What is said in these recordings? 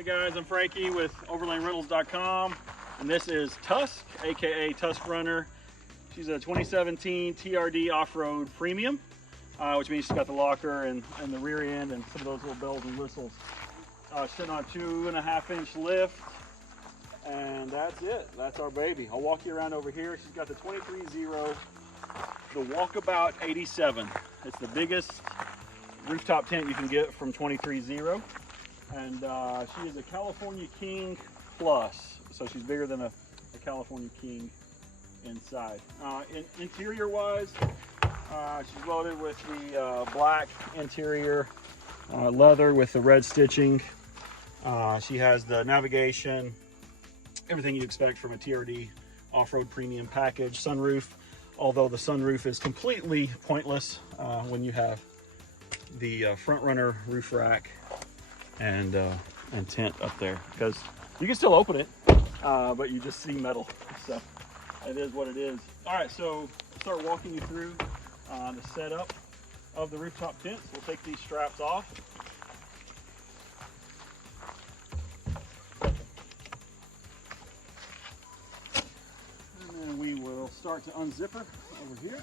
Hey guys, I'm Frankie with overlandrentals.com, and this is Tusk, aka Tusk Runner. She's a 2017 TRD off-road premium, which means she's got the locker and the rear end and some of those little bells and whistles. Sitting on a 2.5-inch lift, and that's it. That's our baby. I'll walk you around over here. She's got the 23.0, the Walkabout 87. It's the biggest rooftop tent you can get from 23.0. And she is a California King Plus, so she's bigger than a California King inside. Interior wise, she's loaded with the black interior, leather with the red stitching. She has the navigation, everything you expect from a TRD off-road premium package. Sunroof, although the sunroof is completely pointless when you have the front runner roof rack and tent up there, because you can still open it, but you just see metal, so it is what it is. All right, so I'll start walking you through the setup of the rooftop tent. We'll take these straps off. And then we will start to unzip her over here.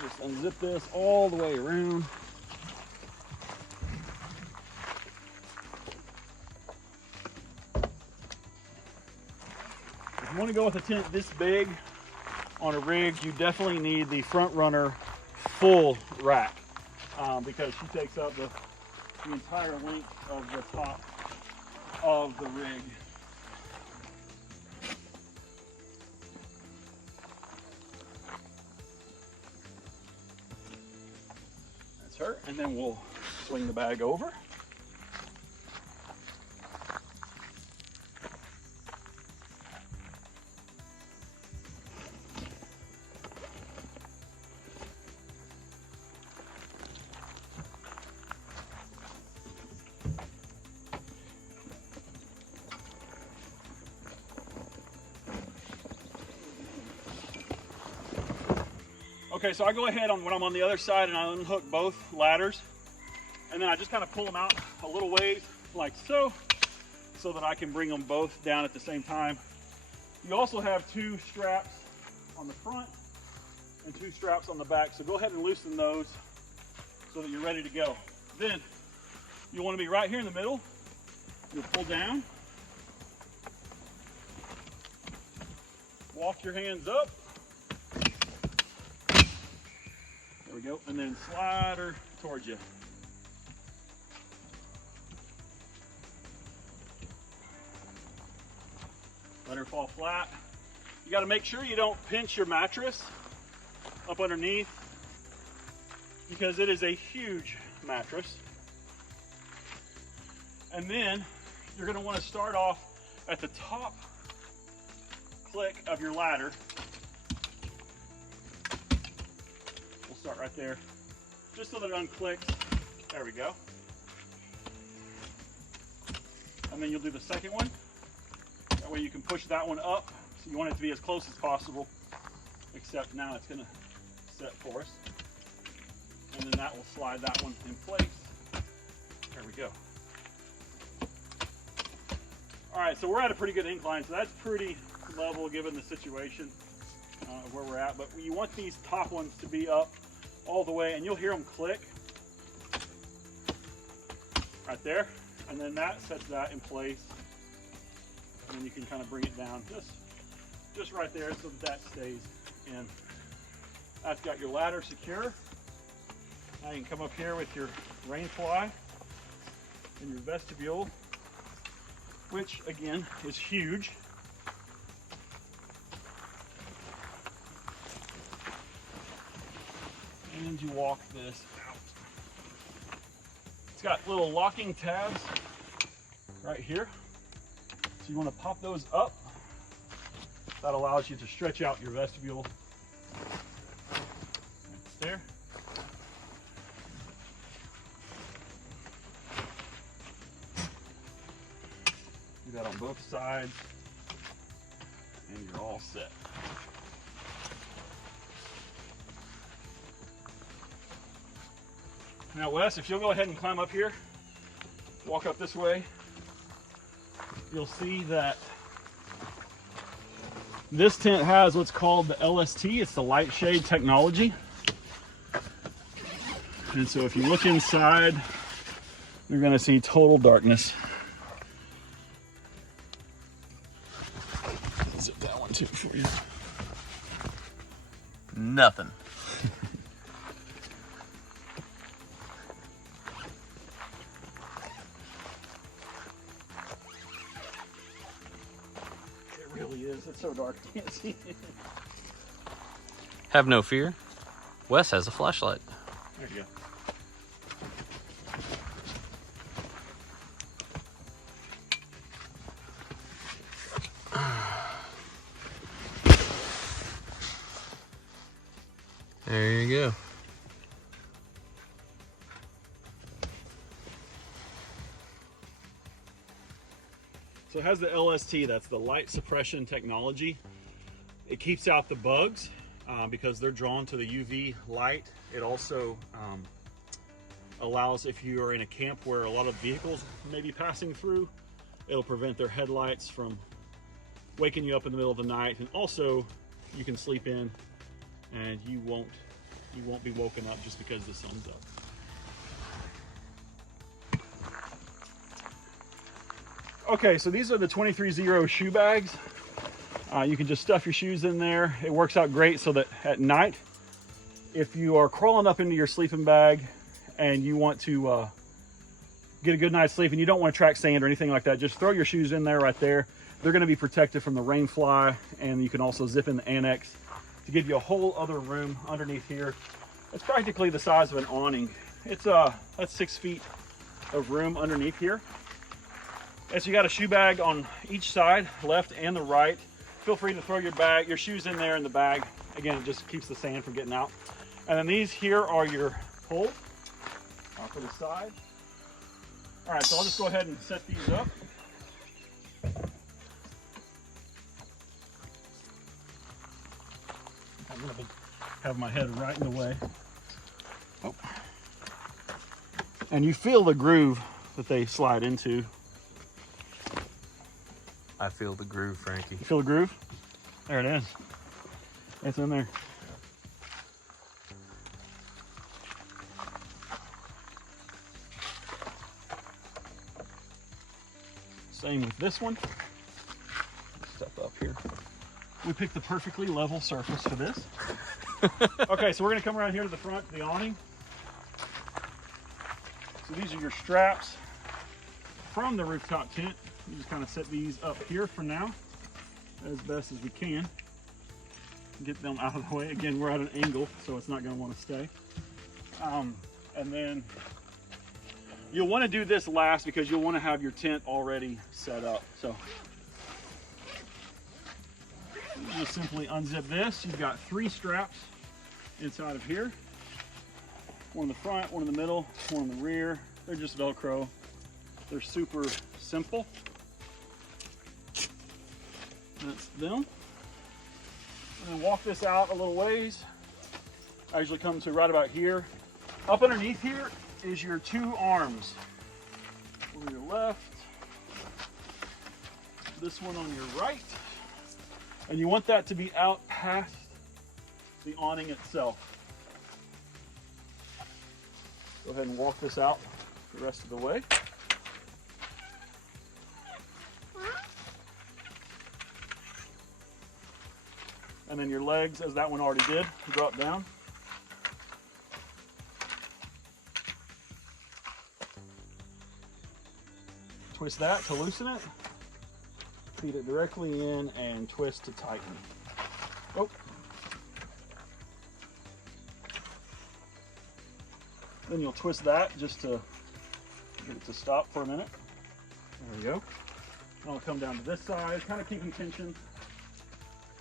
Just unzip this all the way around. If you want to go with a tent this big on a rig, you definitely need the front runner full rack, because she takes up the entire length of the top of the rig. Her, and then we'll swing the bag over. Okay, so I go ahead when I'm on the other side and I unhook both ladders, and then I just kind of pull them out a little ways like so that I can bring them both down at the same time. You also have 2 straps on the front and 2 straps on the back, so go ahead and loosen those so that you're ready to go. Then you want to be right here in the middle. You'll pull down, walk your hands up. There we go, and then slide her towards you. Let her fall flat. You got to make sure you don't pinch your mattress up underneath, because it is a huge mattress. And then you're going to want to start off at the top click of your ladder. Start right there, just so that it unclicks. There we go. And then you'll do the second one. That way you can push that one up. So you want it to be as close as possible, except now it's going to set for us. And then that will slide that one in place. There we go. All right, so we're at a pretty good incline, so that's pretty level given the situation of where we're at. But you want these top ones to be up all the way, and you'll hear them click right there, and then that sets that in place, and then you can kind of bring it down just right there so that stays in. That's got your ladder secure. Now you can come up here with your rain fly and your vestibule, which again is huge. And you walk this out. It's got little locking tabs right here. So you want to pop those up. That allows you to stretch out your vestibule. Right there. Do that on both sides, and you're all set. Now Wes, if you'll go ahead and climb up here, walk up this way, you'll see that this tent has what's called the LST. It's the light shade technology. And so if you look inside, you're going to see total darkness. Zip that one too for you. Nothing. It really is. It's so dark, I can't see it. Have no fear. Wes has a flashlight. There you go. There you go. So it has the LST, that's the light suppression technology. It keeps out the bugs because they're drawn to the UV light. It also allows, if you are in a camp where a lot of vehicles may be passing through, it'll prevent their headlights from waking you up in the middle of the night. And also you can sleep in and you won't be woken up just because the sun's up. Okay, so these are the 23-0 shoe bags. You can just stuff your shoes in there. It works out great so that at night, if you are crawling up into your sleeping bag and you want to get a good night's sleep and you don't want to track sand or anything like that, just throw your shoes in there right there. They're going to be protected from the rain fly, and you can also zip in the annex to give you a whole other room underneath here. It's practically the size of an awning. It's that's 6 feet of room underneath here. And so you got a shoe bag on each side, left and the right. Feel free to throw your shoes in there in the bag. Again, it just keeps the sand from getting out. And then these here are your poles off to the side. All right, so I'll just go ahead and set these up. I'm gonna have my head right in the way. Oh. And you feel the groove that they slide into. I feel the groove, Frankie. You feel the groove? There it is. It's in there. Same with this one. Step up here. We picked the perfectly level surface for this. Okay, so we're gonna come around here to the front, the awning. So these are your straps from the rooftop tent. You just kind of set these up here for now, as best as we can. Get them out of the way. Again, we're at an angle, so it's not gonna wanna stay. And then you'll wanna do this last because you'll wanna have your tent already set up. So you just simply unzip this. You've got 3 straps inside of here. One in the front, one in the middle, one in the rear. They're just Velcro. They're super simple. That's them. And then walk this out a little ways. I usually come to right about here. Up underneath here is your 2 arms. One on your left, this one on your right. And you want that to be out past the awning itself. Go ahead and walk this out the rest of the way. And then your legs, as that one already did, drop down. Twist that to loosen it. Feed it directly in and twist to tighten. Oh. Then you'll twist that just to get it to stop for a minute. There we go. And I'll come down to this side, kind of keeping tension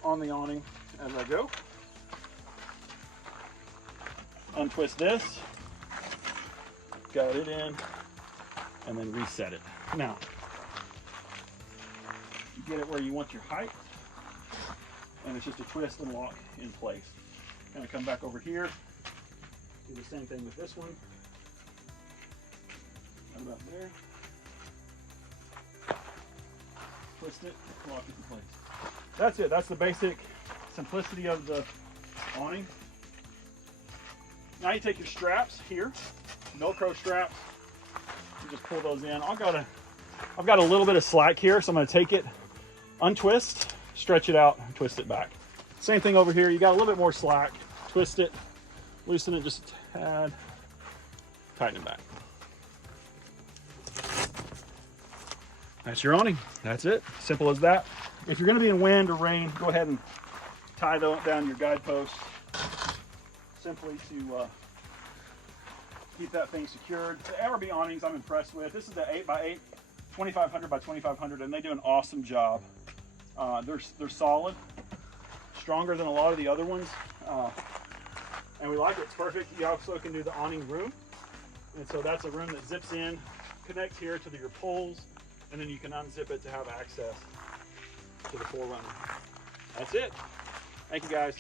on the awning as I go. Untwist this, guide it in, and then reset it. Now, you get it where you want your height, and it's just a twist and lock in place. Kind of come back over here, do the same thing with this one. Right about there. Twist it, lock it in place. That's it. That's the basic simplicity of the awning. Now you take your straps here, Velcro straps. You just pull those in. I've got a little bit of slack here, so I'm going to take it, untwist, stretch it out, and twist it back. Same thing over here. You got a little bit more slack. Twist it, loosen it just a tad, tighten it back. That's your awning. That's it. Simple as that. If you're going to be in wind or rain, go ahead and tie down your guidepost simply to keep that thing secured. The Everby awnings I'm impressed with. This is the 8x8, 2500 by 2500, and they do an awesome job. They're solid, stronger than a lot of the other ones, and we like it. It's perfect. You also can do the awning room, and so that's a room that zips in, connects here to your poles, and then you can unzip it to have access to the 4Runner. That's it. Thank you guys.